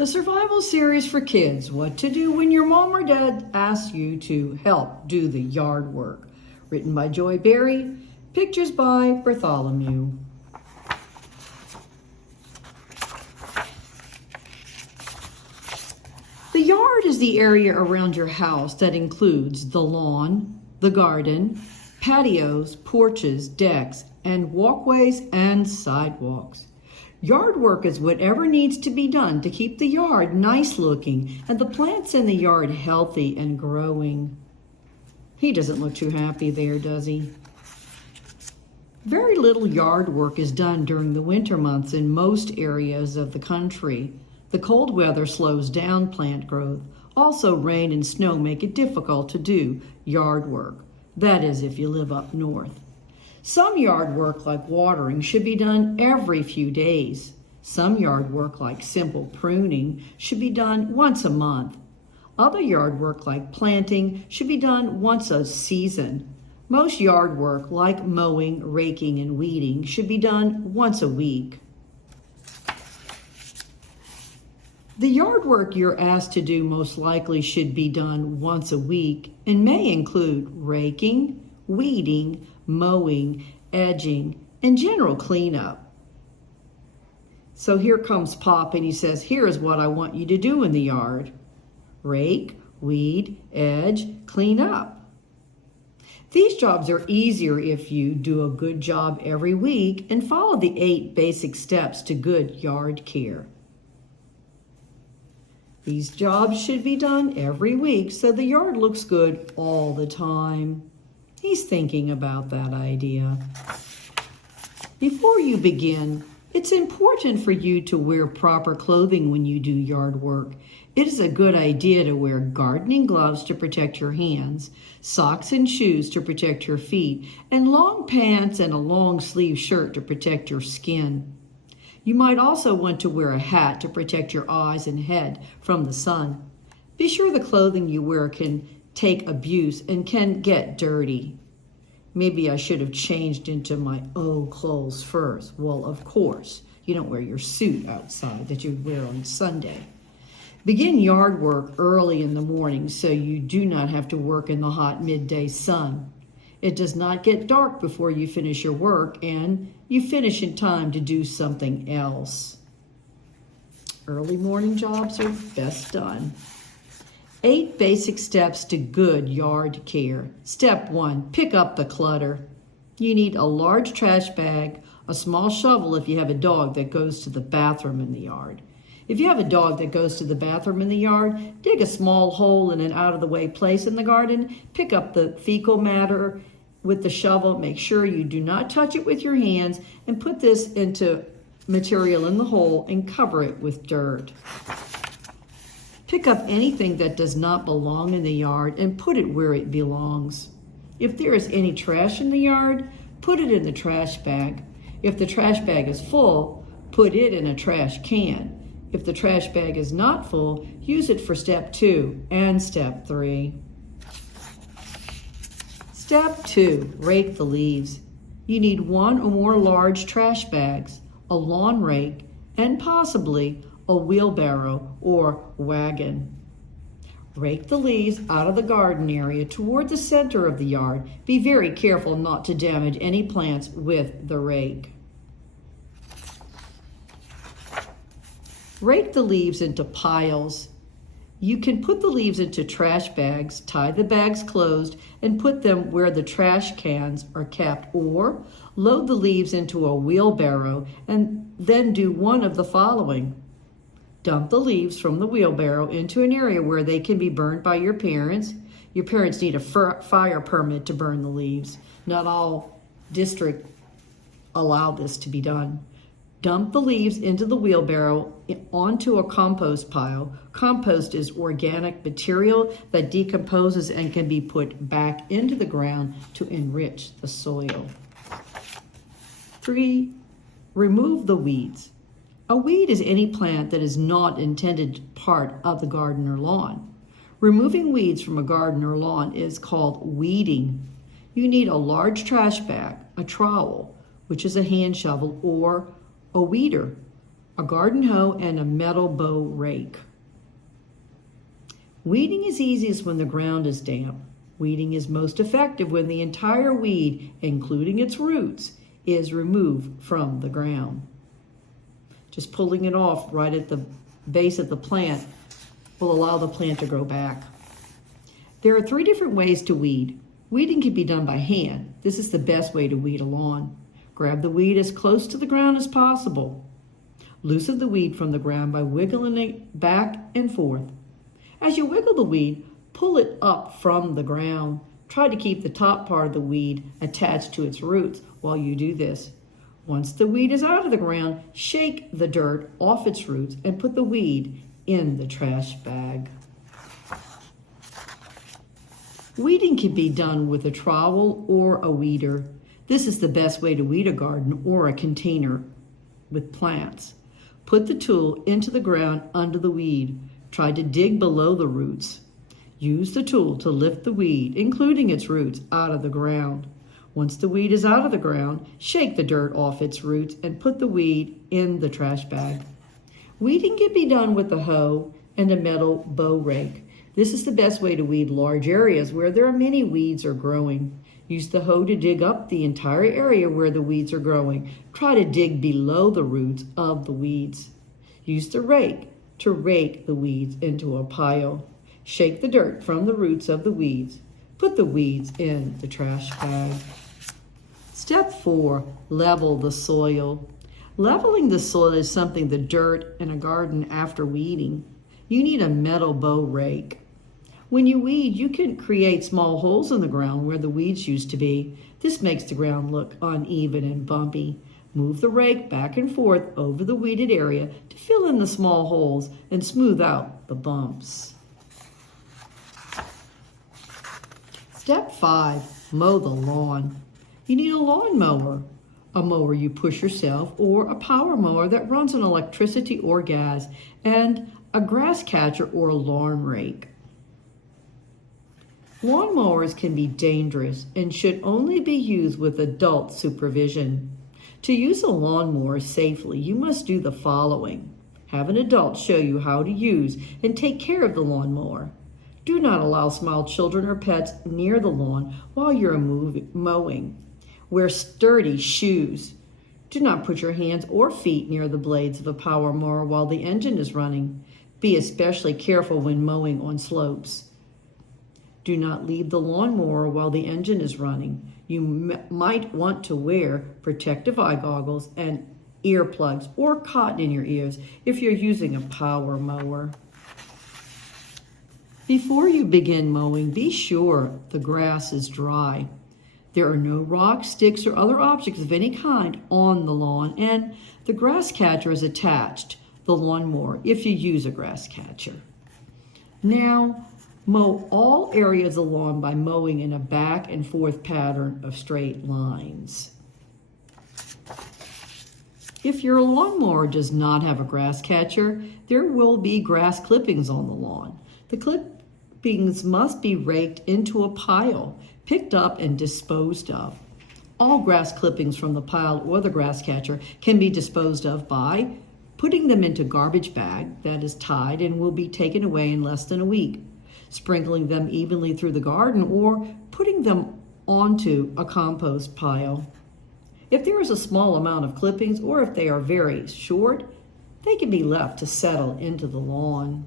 The survival series for kids, what to do when your mom or dad asks you to help do the yard work. Written by Joy Berry, pictures by Bartholomew. The yard is the area around your house that includes the lawn, the garden, patios, porches, decks, and walkways and sidewalks. Yard work is whatever needs to be done to keep the yard nice looking and the plants in the yard healthy and growing. He doesn't look too happy there, does he? Very little yard work is done during the winter months in most areas of the country. The cold weather slows down plant growth. Also, rain and snow make it difficult to do yard work. That is, if you live up north. Some yard work, like watering, should be done every few days. Some yard work, like simple pruning, should be done once a month. Other yard work, like planting, should be done once a season. Most yard work, like mowing, raking, and weeding, should be done once a week. The yard work you're asked to do most likely should be done once a week and may include raking, weeding, mowing, edging, and general cleanup. So here comes Pop and he says, here is what I want you to do in the yard. Rake, weed, edge, clean up. These jobs are easier if you do a good job every week and follow the 8 basic steps to good yard care. These jobs should be done every week so the yard looks good all the time. He's thinking about that idea. Before you begin, it's important for you to wear proper clothing when you do yard work. It is a good idea to wear gardening gloves to protect your hands, socks and shoes to protect your feet, and long pants and a long sleeve shirt to protect your skin. You might also want to wear a hat to protect your eyes and head from the sun. Be sure the clothing you wear can take abuse and can get dirty. Maybe I should have changed into my old clothes first. Well, of course, you don't wear your suit outside that you wear on Sunday. Begin yard work early in the morning so you do not have to work in the hot midday sun. It does not get dark before you finish your work, and you finish in time to do something else. Early morning jobs are best done. 8 basic steps to good yard care. Step 1, pick up the clutter. You need a large trash bag, a small shovel if you have a dog that goes to the bathroom in the yard. If you have a dog that goes to the bathroom in the yard, dig a small hole in an out-of-the-way place in the garden, pick up the fecal matter with the shovel, make sure you do not touch it with your hands, and put this into material in the hole and cover it with dirt. Pick up anything that does not belong in the yard and put it where it belongs. If there is any trash in the yard, put it in the trash bag. If the trash bag is full, put it in a trash can. If the trash bag is not full, use it for step 2 and step 3. Step 2, rake the leaves. You need 1 or more large trash bags, a lawn rake, and possibly a wheelbarrow or wagon. Rake the leaves out of the garden area toward the center of the yard. Be very careful not to damage any plants with the rake. Rake the leaves into piles. You can put the leaves into trash bags, tie the bags closed, and put them where the trash cans are kept, or load the leaves into a wheelbarrow and then do one of the following. Dump the leaves from the wheelbarrow into an area where they can be burned by your parents. Your parents need a fire permit to burn the leaves. Not all districts allow this to be done. Dump the leaves into the wheelbarrow onto a compost pile. Compost is organic material that decomposes and can be put back into the ground to enrich the soil. 3, remove the weeds. A weed is any plant that is not intended part of the garden or lawn. Removing weeds from a garden or lawn is called weeding. You need a large trash bag, a trowel, which is a hand shovel, or a weeder. a garden hoe, and a metal bow rake. Weeding is easiest when the ground is damp. Weeding is most effective when the entire weed, including its roots, is removed from the ground. Just pulling it off right at the base of the plant will allow the plant to grow back. There are 3 different ways to weed. Weeding can be done by hand. This is the best way to weed a lawn. Grab the weed as close to the ground as possible. Loosen the weed from the ground by wiggling it back and forth. As you wiggle the weed, pull it up from the ground. Try to keep the top part of the weed attached to its roots while you do this. Once the weed is out of the ground, shake the dirt off its roots and put the weed in the trash bag. Weeding can be done with a trowel or a weeder. This is the best way to weed a garden or a container with plants. Put the tool into the ground under the weed. Try to dig below the roots. Use the tool to lift the weed, including its roots, out of the ground. Once the weed is out of the ground, shake the dirt off its roots and put the weed in the trash bag. Weeding can be done with a hoe and a metal bow rake. This is the best way to weed large areas where there are many weeds are growing. Use the hoe to dig up the entire area where the weeds are growing. Try to dig below the roots of the weeds. Use the rake to rake the weeds into a pile. Shake the dirt from the roots of the weeds. Put the weeds in the trash bag. Step 4, level the soil. Leveling the soil is something the dirt in a garden after weeding. You need a metal bow rake. When you weed, you can create small holes in the ground where the weeds used to be. This makes the ground look uneven and bumpy. Move the rake back and forth over the weeded area to fill in the small holes and smooth out the bumps. Step 5, mow the lawn. You need a lawn mower, a mower you push yourself, or a power mower that runs on electricity or gas, and a grass catcher or lawn rake. Lawn mowers can be dangerous and should only be used with adult supervision. To use a lawnmower safely, you must do the following. Have an adult show you how to use and take care of the lawnmower. Do not allow small children or pets near the lawn while you're mowing. Wear sturdy shoes. Do not put your hands or feet near the blades of a power mower while the engine is running. Be especially careful when mowing on slopes. Do not leave the lawnmower while the engine is running. You might want to wear protective eye goggles and earplugs or cotton in your ears if you're using a power mower. Before you begin mowing, be sure the grass is dry. There are no rocks, sticks, or other objects of any kind on the lawn, and the grass catcher is attached to the lawnmower if you use a grass catcher. Now, mow all areas of the lawn by mowing in a back and forth pattern of straight lines. If your lawnmower does not have a grass catcher, there will be grass clippings on the lawn. The clippings must be raked into a pile, picked up and disposed of. All grass clippings from the pile or the grass catcher can be disposed of by putting them into a garbage bag that is tied and will be taken away in less than a week, sprinkling them evenly through the garden, or putting them onto a compost pile. If there is a small amount of clippings, or if they are very short, they can be left to settle into the lawn.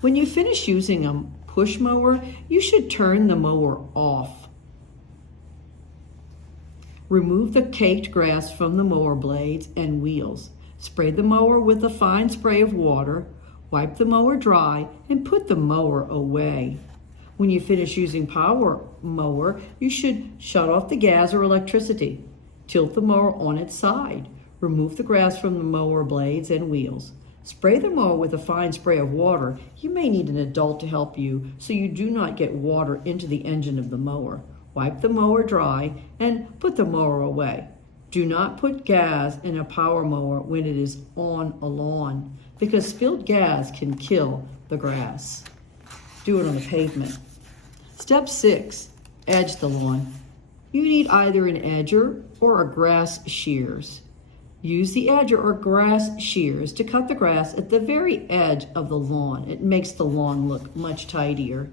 When you finish using a push mower, you should turn the mower off. Remove the caked grass from the mower blades and wheels. Spray the mower with a fine spray of water. Wipe the mower dry and put the mower away. When you finish using power mower, you should shut off the gas or electricity. Tilt the mower on its side. Remove the grass from the mower blades and wheels. Spray the mower with a fine spray of water. You may need an adult to help you so you do not get water into the engine of the mower. Wipe the mower dry and put the mower away. Do not put gas in a power mower when it is on a lawn, because spilled gas can kill the grass. Do it on the pavement. Step 6, edge the lawn. You need either an edger or a grass shears. Use the edger or grass shears to cut the grass at the very edge of the lawn. It makes the lawn look much tidier.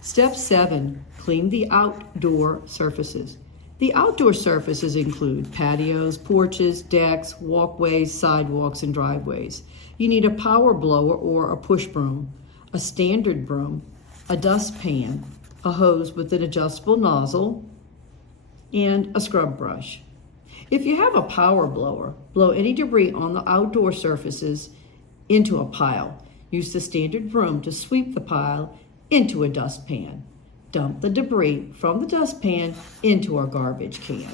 Step 7, clean the outdoor surfaces. The outdoor surfaces include patios, porches, decks, walkways, sidewalks, and driveways. You need a power blower or a push broom, a standard broom, a dustpan, a hose with an adjustable nozzle, and a scrub brush. If you have a power blower, blow any debris on the outdoor surfaces into a pile. Use the standard broom to sweep the pile into a dustpan. Dump the debris from the dustpan into a garbage can.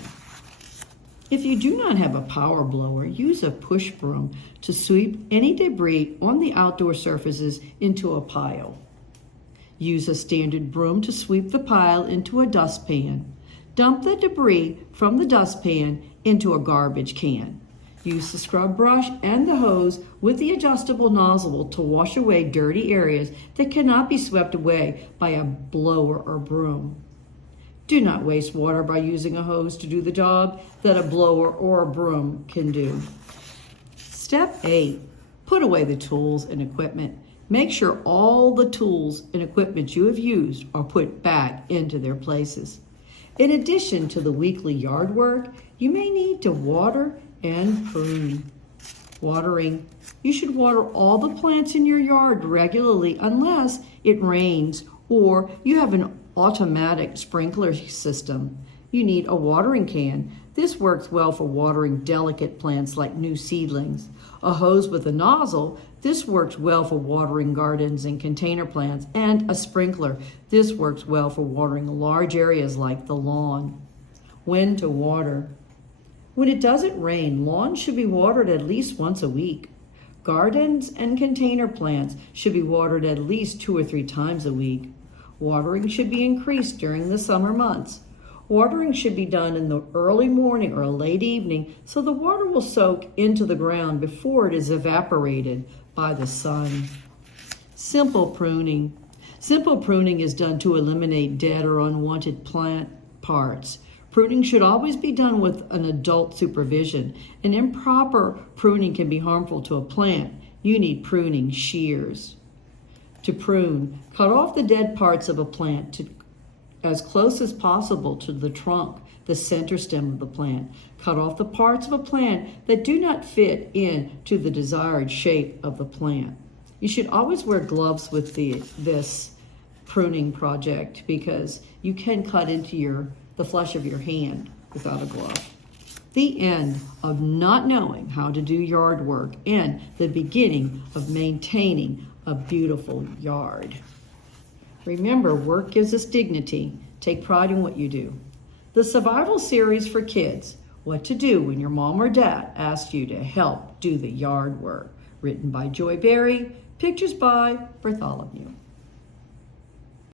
If you do not have a power blower, use a push broom to sweep any debris on the outdoor surfaces into a pile. Use a standard broom to sweep the pile into a dustpan. Dump the debris from the dustpan into a garbage can. Use the scrub brush and the hose with the adjustable nozzle to wash away dirty areas that cannot be swept away by a blower or broom. Do not waste water by using a hose to do the job that a blower or a broom can do. Step 8, put away the tools and equipment. Make sure all the tools and equipment you have used are put back into their places. In addition to the weekly yard work, you may need to water and prune. Watering. You should water all the plants in your yard regularly unless it rains or you have an automatic sprinkler system. You need a watering can. This works well for watering delicate plants like new seedlings. A hose with a nozzle. This works well for watering gardens and container plants. And a sprinkler. This works well for watering large areas like the lawn. When to water. When it doesn't rain, lawns should be watered at least once a week. Gardens and container plants should be watered at least 2 or 3 times a week. Watering should be increased during the summer months. Watering should be done in the early morning or late evening so the water will soak into the ground before it is evaporated by the sun. Simple pruning. Simple pruning is done to eliminate dead or unwanted plant parts. Pruning should always be done with an adult supervision. An improper pruning can be harmful to a plant. You need pruning shears. To prune, cut off the dead parts of a plant as close as possible to the trunk, the center stem of the plant. Cut off the parts of a plant that do not fit into the desired shape of the plant. You should always wear gloves with this pruning project because you can cut into the flesh of your hand without a glove. The end of not knowing how to do yard work and the beginning of maintaining a beautiful yard. Remember, work gives us dignity. Take pride in what you do. The survival series for kids, What to Do When Your Mom or Dad Asks You to Help Do the Yard Work, written by Joy Berry, pictures by Bartholomew.